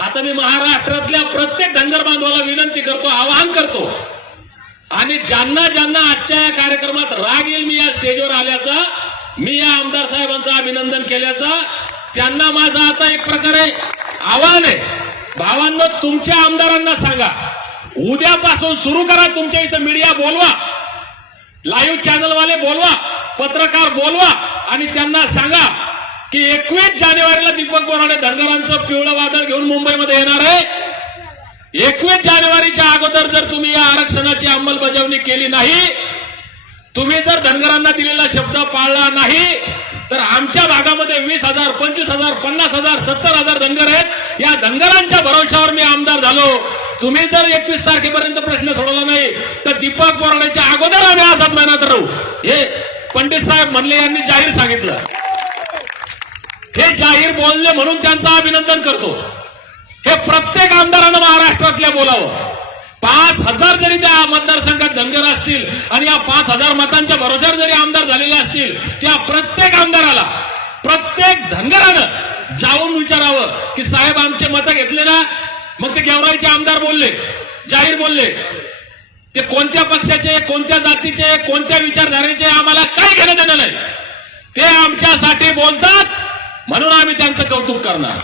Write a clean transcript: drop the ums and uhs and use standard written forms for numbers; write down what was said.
आता मी महाराष्ट्रातल्या प्रत्येक धनगर बांधवाला विनंती करतो, आवाहन करतो, आणि ज्यांना ज्यांना आजच्या या कार्यक्रमात राग येईल मी या स्टेजवर आल्याचा, मी या आमदार साहेबांचं अभिनंदन केल्याचं, त्यांना माझं आता एक प्रकारे आवाहन आहे, भावांनो तुमच्या आमदारांना सांगा, उद्यापासून सुरू करा, तुमच्या इथं मीडिया बोलवा, लाईव्ह चॅनलवाले बोलवा, पत्रकार बोलवा, आणि त्यांना सांगा की 21 जानेवारीला दीपक बोराडे धनगरांचं पिवळं वादळ घेऊन मुंबईमध्ये येणार आहे. 21 जानेवारीच्या अगोदर जर तुम्ही या आरक्षणाची अंमलबजावणी केली नाही, तुम्ही जर धनगरांना दिलेला शब्द पाळला नाही, तर आमच्या भागामध्ये 20,000, 25,000, 50,000, 70,000 धनगर आहेत. या धनगरांच्या भरोशावर मी आमदार झालो. तुम्ही जर 21 तारखेपर्यंत प्रश्न सोडवला नाही तर दीपक बोराडेच्या अगोदर आम्ही आझाद मैदानात राहू. हे पंडित साहेब म्हणले, यांनी जाहीर सांगितलं. हे जाहीर बोलले म्हणून त्यांचं अभिनंदन करतो. हे प्रत्येक आमदारानं महाराष्ट्रातल्या बोलावं. 5,000 जरी त्या मतदारसंघात धनगर असतील आणि या 5,000 मतांच्या भरोश्यावर जरी आमदार झालेले असतील, त्या प्रत्येक आमदाराला, प्रत्येक धनगरानं जाऊन विचारावं की साहेब आमचे मतं घेतले ना. मग ते गेवराईचे आमदार बोलले, जाहीर बोलले, ते कोणत्या पक्षाचे, कोणत्या जातीचे, कोणत्या विचारधारेचे आम्हाला काही घेणं देणं नाही. ते आमच्यासाठी बोलतात म्हणून आम्ही त्यांचं कौतुक करणार.